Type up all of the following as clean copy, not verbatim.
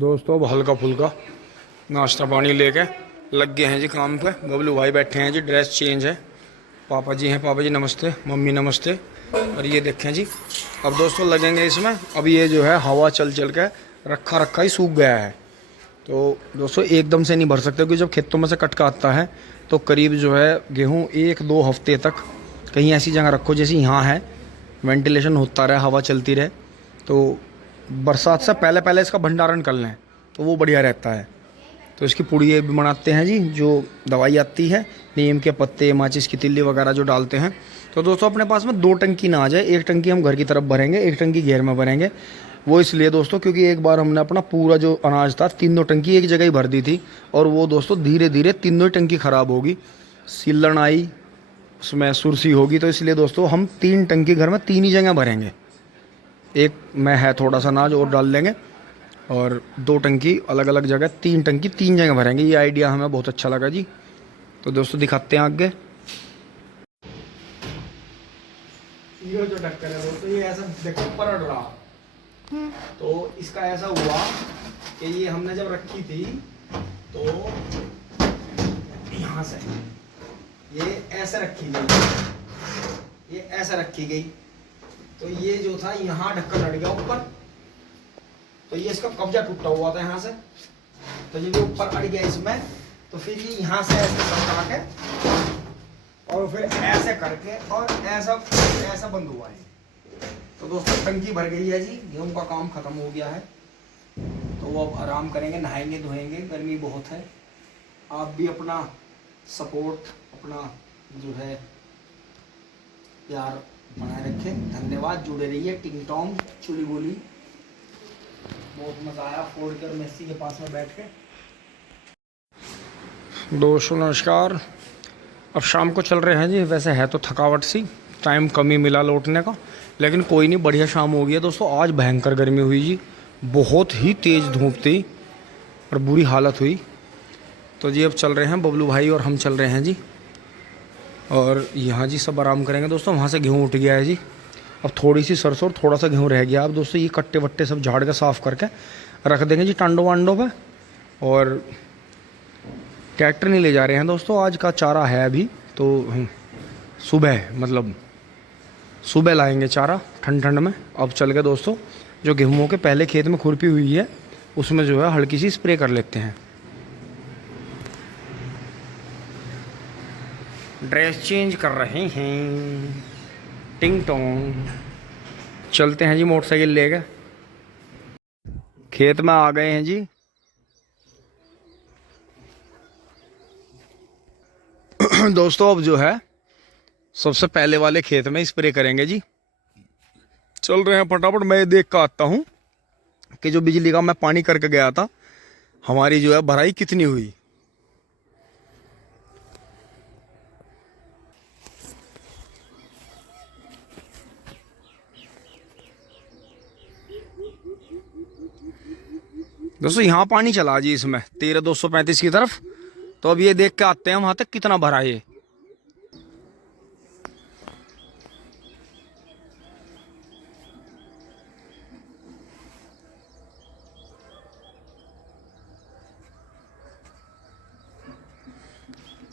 दोस्तों अब हल्का फुल्का नाश्ता पानी लेके लग गए हैं जी काम पे। बबलू भाई बैठे हैं जी, ड्रेस चेंज है। पापा जी हैं, पापा जी नमस्ते, मम्मी नमस्ते। और ये देखें जी, अब दोस्तों लगेंगे इसमें। अब ये जो है हवा चल चल के रखा रखा ही सूख गया है। तो दोस्तों एकदम से नहीं भर सकते, क्योंकि जब खेतों में से कट का आता है तो करीब जो है गेहूँ 1-2 हफ्ते तक कहीं ऐसी जगह रखो जैसे यहाँ है, वेंटिलेशन होता रहे, हवा चलती रहे। तो बरसात से पहले पहले इसका भंडारण कर लें तो वो बढ़िया रहता है। तो इसकी पुड़िये भी बनाते हैं जी, जो दवाई आती है, नीम के पत्ते, माचिस की तिल्ली वगैरह जो डालते हैं। तो दोस्तों अपने पास में 2 टंकी ना आ जाए, 1 टंकी हम घर की तरफ भरेंगे, 1 टंकी घेर में भरेंगे। वो इसलिए दोस्तों क्योंकि एक बार हमने अपना पूरा जो अनाज था 3 टंकी एक जगह ही भर दी थी, और वो दोस्तों धीरे धीरे 3 टंकी ख़राब होगी, सीलन आई, उसमें सुरसी होगी। तो इसलिए दोस्तों हम 3 टंकी घर में 3 ही जगह भरेंगे। एक में है थोड़ा सा अनाज और डाल लेंगे, और 2 टंकी अलग अलग जगह, 3 टंकी 3 जगह भरेंगे। ये आइडिया हमें बहुत अच्छा लगा जी। तो दोस्तों दिखाते हैं आगे। ये जो ढक्कन है दोस्तों, ये ऐसा देखो पलट रहा, तो इसका ऐसा हुआ कि ये हमने जब रखी थी तो यहाँ से ये ऐसे रखी गई, ये ऐसे रखी गई। तो ये जो था यहाँ ढक्कन लड़ गया ऊपर, तो ये इसका कब्जा टूटा हुआ था यहाँ से। तो जब ये ऊपर अड़ गया इसमें, तो फिर ये यहाँ से ऐसे सरका के और फिर ऐसे करके और ऐसा ऐसा बंद हुआ है। तो दोस्तों टंकी भर गई है जी, गेहूं का काम खत्म हो गया है। तो वो अब आराम करेंगे, नहाएंगे धोएंगे, गर्मी बहुत है। आप भी अपना सपोर्ट, अपना जो है प्यार बनाए रखें। धन्यवाद, जुड़े रहिए। टिंग टोंग चुली बोली, बहुत मज़ा आया फोड़ कर मेसी के पास में बैठ के। दोस्तों नमस्कार, अब शाम को चल रहे हैं जी। वैसे है तो थकावट सी, टाइम कम ही मिला लौटने का, लेकिन कोई नहीं, बढ़िया शाम हो गई है दोस्तों। आज भयंकर गर्मी हुई जी, बहुत ही तेज़ धूप थी और बुरी हालत हुई। तो जी अब चल रहे हैं, बबलू भाई और हम चल रहे हैं जी। और यहाँ जी सब आराम करेंगे दोस्तों। वहाँ से गेहूँ उठ गया है जी, अब थोड़ी सी सरसों और थोड़ा सा गेहूँ रह गया। अब दोस्तों ये कट्टे वट्टे सब झाड़ के साफ़ करके रख देंगे जी टांडो वांडो पे। और ट्रैक्टर नहीं ले जा रहे हैं दोस्तों, आज का चारा है अभी, तो सुबह मतलब सुबह लाएंगे चारा ठंड ठंड में। अब चल के दोस्तों जो गेहूँ के पहले खेत में खुरपी हुई है उसमें जो है हल्की सी स्प्रे कर लेते हैं। ड्रेस चेंज कर रहे हैं, टिंग टोंग। चलते हैं जी मोटरसाइकिल लेके, खेत में आ गए हैं जी। दोस्तों अब जो है सबसे पहले वाले खेत में स्प्रे करेंगे जी। चल रहे हैं फटाफट। मैं देख कर आता हूँ कि जो बिजली का मैं पानी करके गया था, हमारी जो है भराई कितनी हुई। दोस्तों यहाँ पानी चला जी इसमें 13,235 की तरफ। तो अब ये देख के आते हैं वहां तक कितना भरा है ये।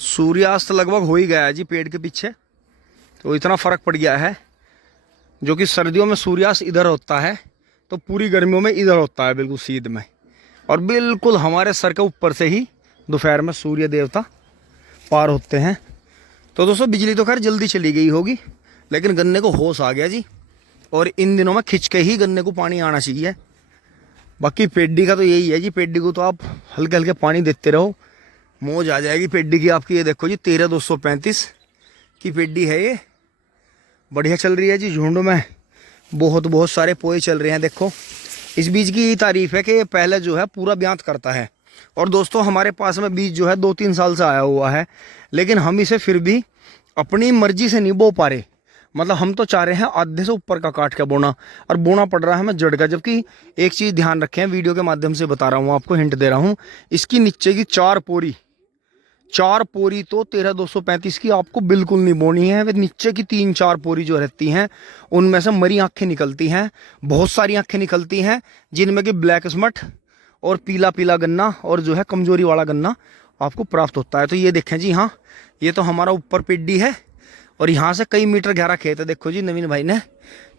सूर्यास्त लगभग हो ही गया है जी पेड़ के पीछे, तो इतना फर्क पड़ गया है। जो कि सर्दियों में सूर्यास्त इधर होता है, तो पूरी गर्मियों में इधर होता है, बिल्कुल सीध में। और बिल्कुल हमारे सर के ऊपर से ही दोपहर में सूर्य देवता पार होते हैं। तो दोस्तों बिजली तो खैर जल्दी चली गई होगी, लेकिन गन्ने को होश आ गया जी। और इन दिनों में खिंच के ही गन्ने को पानी आना चाहिए। बाकी पेड्डी का तो यही है जी, पेड्डी को तो आप हल्के हल्के पानी देते रहो, मौज आ जाएगी पेड्डी की आपकी। ये देखो जी 13,235 की पेड्डी है ये, बढ़िया चल रही है जी। झुंड में बहुत सारे पोए चल रहे हैं। देखो इस बीज की यही तारीफ है कि पहले जो है पूरा ब्यांत करता है। और दोस्तों हमारे पास में बीज जो है 2-3 साल से आया हुआ है, लेकिन हम इसे फिर भी अपनी मर्जी से नहीं बो पा रहे। मतलब हम तो चाह रहे हैं आधे से ऊपर का काट के बोना, और बोना पड़ रहा है हमें जड़ का। जबकि एक चीज़ ध्यान रखें, वीडियो के माध्यम से बता रहा हूँ आपको, हिंट दे रहा हूँ, इसकी नीचे की 4 पोरी तो 13,235 की आपको बिल्कुल नहीं बोनी है। वे नीचे की 3-4 पोरी जो रहती हैं उनमें से मरी आंखें निकलती हैं, बहुत सारी आंखें निकलती हैं, जिनमें कि ब्लैक स्मट और पीला पीला गन्ना और जो है कमजोरी वाला गन्ना आपको प्राप्त होता है। तो ये देखें जी, हाँ ये तो हमारा ऊपर पिड्डी है और यहाँ से कई मीटर गहरा खेत है। देखो जी नवीन भाई ने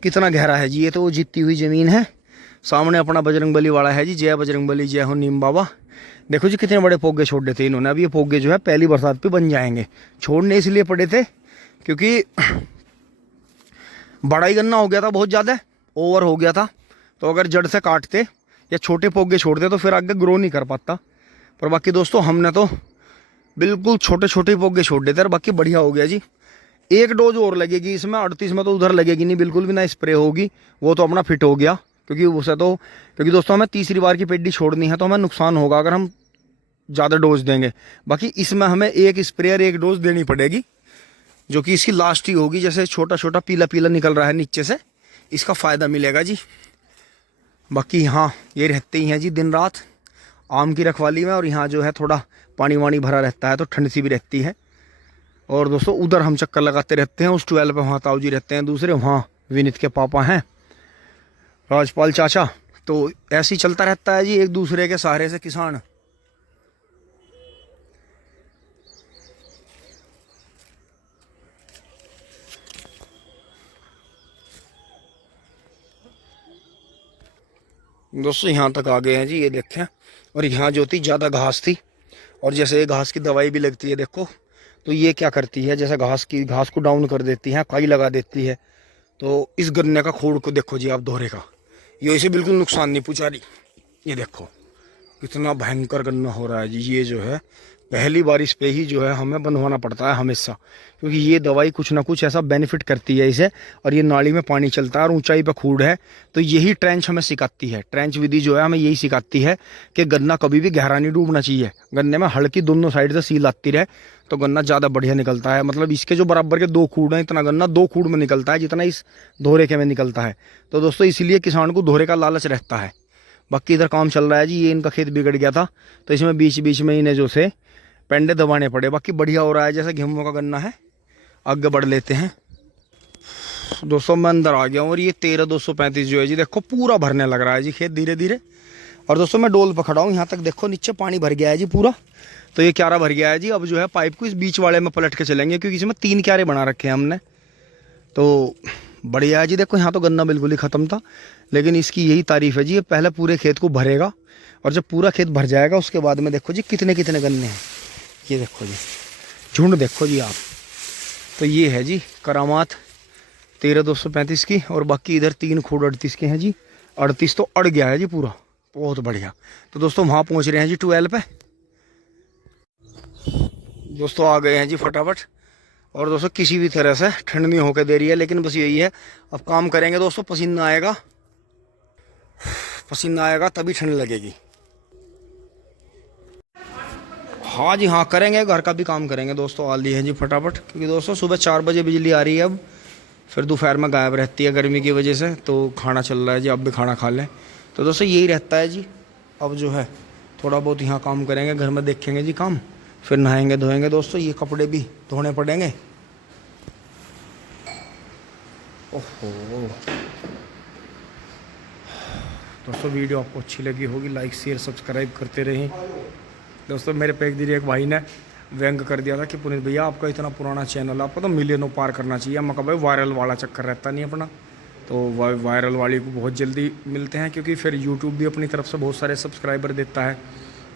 कितना गहरा है जी। ये तो वो जीती हुई ज़मीन है। सामने अपना बजरंगबली वाला है जी, जय बजरंगबली जय हो नीम बाबा। देखो जी कितने बड़े पोगे छोड़ देते इन्होंने। अब ये पोगे जो है पहली बरसात पे बन जाएंगे। छोड़ने इसलिए पड़े थे क्योंकि बड़ा ही गन्ना हो गया था, बहुत ज़्यादा ओवर हो गया था। तो अगर जड़ से काटते या छोटे पोगे छोड़ते तो फिर आगे ग्रो नहीं कर पाता। पर बाकी दोस्तों हमने तो बिल्कुल छोटे छोटे पोगे छोड़ देते और बाकी बढ़िया हो गया जी। एक डोज और लगेगी इसमें, 38 में तो उधर लगेगी नहीं बिल्कुल भी ना, स्प्रे होगी वो तो अपना फिट हो गया। क्योंकि दोस्तों हमें तीसरी बार की पेडी छोड़नी है तो हमें नुकसान होगा अगर हम ज़्यादा डोज देंगे। बाकी इसमें हमें एक स्प्रे और एक डोज देनी पड़ेगी, जो कि इसकी लास्ट ही होगी। जैसे छोटा छोटा पीला पीला निकल रहा है नीचे से, इसका फ़ायदा मिलेगा जी। बाकी हाँ ये रहते ही हैं जी दिन रात आम की रखवाली में। और यहाँ जो है थोड़ा पानी वानी भरा रहता है तो ठंड सी भी रहती है। और दोस्तों उधर हम चक्कर लगाते रहते हैं, उस ट्वेल्व पे वहाँ ताऊ जी रहते हैं दूसरे, वहाँ विनीत के पापा हैं राजपाल चाचा। तो ऐसे ही चलता रहता है जी, एक दूसरे के सहारे से किसान। दोस्तों यहाँ तक आ गए हैं जी, ये देखें। और यहाँ जो थी ज़्यादा घास थी, और जैसे ये घास की दवाई भी लगती है देखो, तो ये क्या करती है जैसे घास को डाउन कर देती है, काई लगा देती है। तो इस गन्ने का खोड़ को देखो जी आप, दोहरे का, ये इसे बिल्कुल नुकसान नहीं पहुँचा रही। ये देखो कितना भयंकर गन्ना हो रहा है जी। ये जो है पहली बारिश पे ही जो है हमें बनवाना पड़ता है हमेशा, क्योंकि ये दवाई कुछ ना कुछ ऐसा बेनिफिट करती है इसे। और ये नाली में पानी चलता है और ऊंचाई पे खूड़ है, तो यही ट्रेंच हमें सिखाती है। ट्रेंच विधि जो है हमें यही सिखाती है कि गन्ना कभी भी गहरा नहीं डूबना चाहिए। गन्ने में हल्की दोनों साइड से सील आती रहे तो गन्ना ज़्यादा बढ़िया निकलता है। मतलब इसके जो बराबर के 2 खूड़ हैं, इतना गन्ना 2 खूड़ में निकलता है जितना इस दोहरे के में निकलता है। तो दोस्तों इसीलिए किसान को दोहरे का लालच रहता है। बाकी इधर काम चल रहा है जी, ये इनका खेत बिगड़ गया था तो इसमें बीच बीच में इन्हें जो से पेंडे दबाने पड़े। बाकी बढ़िया हो रहा है, जैसे गेहूं का गन्ना है। आगे बढ़ लेते हैं दोस्तों, मैं अंदर आ गया हूँ और ये 13,235 जो है जी देखो पूरा भरने लग रहा है जी खेत धीरे धीरे। और दोस्तों मैं डोल पर खड़ा हूँ, यहाँ तक देखो नीचे पानी भर गया है जी पूरा। तो ये क्यारा भर गया है जी। अब जो है पाइप को इस बीच वाले में पलट के चलेंगे, क्योंकि इसमें 3 क्यारे बना रखे हैं हमने। तो बढ़िया है जी। देखो यहाँ तो गन्ना बिल्कुल ही ख़त्म था, लेकिन इसकी यही तारीफ है जी, ये पहले पूरे खेत को भरेगा और जब पूरा खेत भर जाएगा उसके बाद में देखो जी कितने कितने गन्ने हैं। ये देखो जी झुंड देखो जी आप। तो ये है जी करामात 13,235 की। और बाकी इधर 3 खूड़ 38 के हैं जी। 38 तो अड़ गया है जी पूरा, बहुत बढ़िया। तो दोस्तों वहाँ पहुँच रहे हैं जी 12 पे। दोस्तों आ गए हैं जी फटाफट। और दोस्तों किसी भी तरह से ठंड नहीं होकर दे रही है, लेकिन बस यही है अब काम करेंगे दोस्तों, पसीना आएगा, पसीना आएगा तभी ठंड लगेगी। हाँ जी हाँ करेंगे, घर का भी काम करेंगे दोस्तों। आ लिए हैं जी फटाफट, क्योंकि दोस्तों सुबह 4 बजे बिजली आ रही है अब, फिर दोपहर में गायब रहती है गर्मी की वजह से। तो खाना चल रहा है जी, अब भी खाना खा लें। तो दोस्तों यही रहता है जी। अब जो है थोड़ा बहुत यहाँ काम करेंगे, घर में देखेंगे जी काम, फिर नहाएंगे धोएंगे दोस्तों। ये कपड़े भी धोने पड़ेंगे। ओहो दोस्तों वीडियो आपको अच्छी लगी होगी, लाइक शेयर सब्सक्राइब करते रहें दोस्तों। मेरे पे एक दिन एक भाई ने व्यंग कर दिया था कि पुनीत भैया आपका इतना पुराना चैनल, आपको तो मिलियनों पार करना चाहिए। मैं कहा भाई वायरल वाला चक्कर रहता नहीं अपना, तो वायरल वाले को बहुत जल्दी मिलते हैं, क्योंकि फिर यूट्यूब भी अपनी तरफ से बहुत सारे सब्सक्राइबर देता है।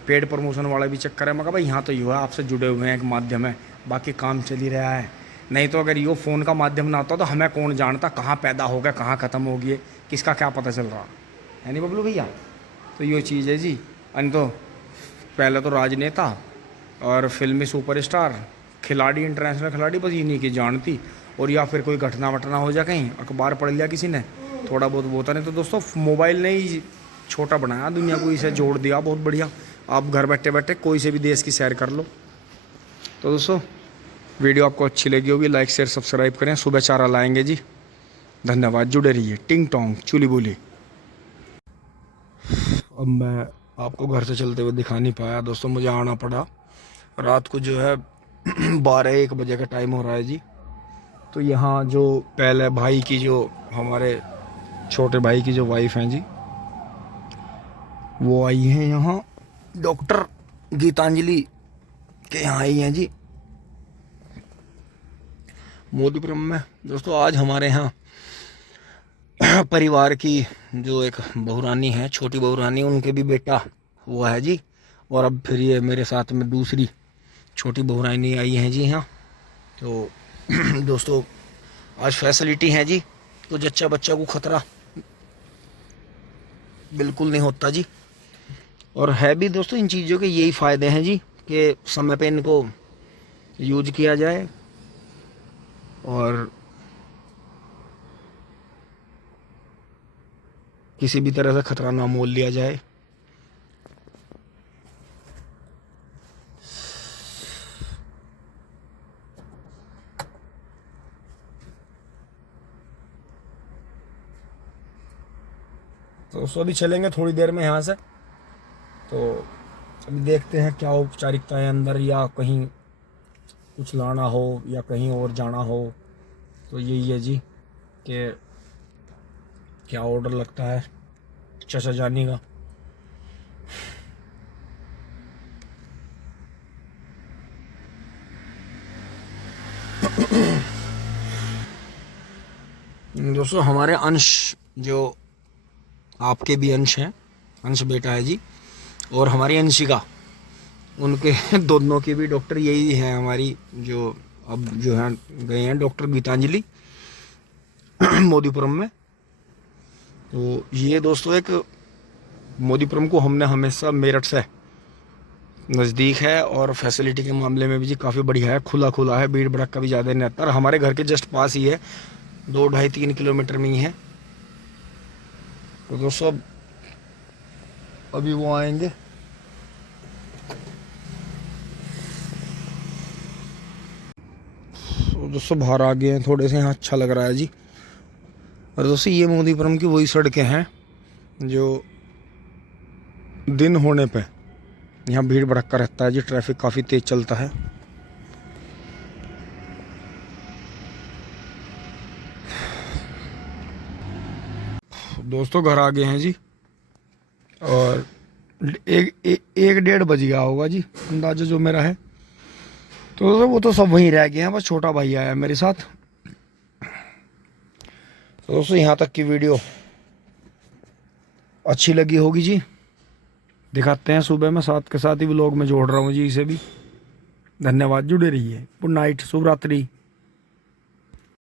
पेड प्रमोशन वाला भी चक्कर है। मैं कहा भाई यहाँ तो ये है आपसे जुड़े हुए हैं, एक माध्यम है, बाकी काम चल ही रहा है। नहीं तो अगर ये फ़ोन का माध्यम ना होता तो हमें कौन जानता कहाँ पैदा हो गया कहाँ ख़त्म हो गई, किसका क्या पता चल रहा है नहीं बबलू भैया। तो ये चीज़ है जी। अन्य तो पहले तो राजनेता और फिल्मी सुपरस्टार, खिलाड़ी, इंटरनेशनल खिलाड़ी, बस इन्हीं की जानती। और या फिर कोई घटना वटना हो जाए, कहीं अखबार पढ़ लिया किसी ने, थोड़ा बहुत होता। नहीं तो दोस्तों मोबाइल ने ही छोटा बनाया दुनिया को, इसे जोड़ दिया बहुत बढ़िया। आप घर बैठे बैठे कोई से भी देश की सैर कर लो। तो दोस्तों वीडियो आपको अच्छी लगी होगी, लाइक शेयर सब्सक्राइब करें। सुबह चारा लाएंगे जी। धन्यवाद, जुड़े रहिए। टिंग टोंग चुली बुली। अब मैं आपको घर से चलते हुए दिखा नहीं पाया दोस्तों, मुझे आना पड़ा। रात को जो है 12-1 बजे का टाइम हो रहा है जी। तो यहाँ जो पहले भाई की, जो हमारे छोटे भाई की जो वाइफ हैं जी, वो आई हैं यहाँ डॉक्टर गीतांजलि के यहाँ आई हैं जी मोदीपुरम में। दोस्तों आज हमारे यहाँ परिवार की जो एक बहुरानी है, छोटी बहुरानी, उनके भी बेटा हुआ है जी। और अब फिर ये मेरे साथ में दूसरी छोटी बहुरानी आई हैं जी यहाँ। तो दोस्तों आज फैसिलिटी है जी, तो जच्चा बच्चा को खतरा बिल्कुल नहीं होता जी। और है भी दोस्तों इन चीज़ों के यही फ़ायदे हैं जी कि समय पे इनको यूज किया जाए और किसी भी तरह से खतरा ना मोल लिया जाए। तो दोस्तों अभी चलेंगे थोड़ी देर में यहाँ से। तो अभी देखते हैं क्या औपचारिकता है अंदर, या कहीं कुछ लाना हो या कहीं और जाना हो। तो यही है जी कि क्या ऑर्डर लगता है चाचा जानी का। दोस्तों हमारे अंश, जो आपके भी अंश हैं, अंश बेटा है जी, और हमारी अंशिका, उनके दोनों की भी डॉक्टर यही है हमारी, जो अब जो है गए हैं डॉक्टर गीतांजलि मोदीपुरम में। तो ये दोस्तों एक मोदीपुरम को हमने हमेशा मेरठ से नज़दीक है और फैसिलिटी के मामले में भी जी काफ़ी बढ़िया है, खुला खुला है, भीड़ भड़क का भी ज़्यादा नहीं रहता। और हमारे घर के जस्ट पास ही है, 2-2.5-3 किलोमीटर में ही है। तो दोस्तों अभी वो आएंगे। तो दोस्तों बाहर आ गए हैं थोड़े से, यहाँ अच्छा लग रहा है जी। और दोस्तों ये मोदीपुरम की वही सड़कें हैं जो दिन होने पे यहाँ भीड़ भड़का रहता है जी, ट्रैफिक काफ़ी तेज चलता है। दोस्तों घर आ गए हैं जी और एक 1:30 बज गया होगा जी अंदाजा जो मेरा है। तो दोस्तों वो तो सब वहीं रह गए हैं, बस छोटा भाई आया मेरे साथ। तो दोस्तों यहाँ तक की वीडियो अच्छी लगी होगी जी, दिखाते हैं सुबह में, साथ के साथ ही व्लॉग में जोड़ रहा हूँ जी इसे भी। धन्यवाद, जुड़े रहिए। गुड नाइट, शुभ रात्रि।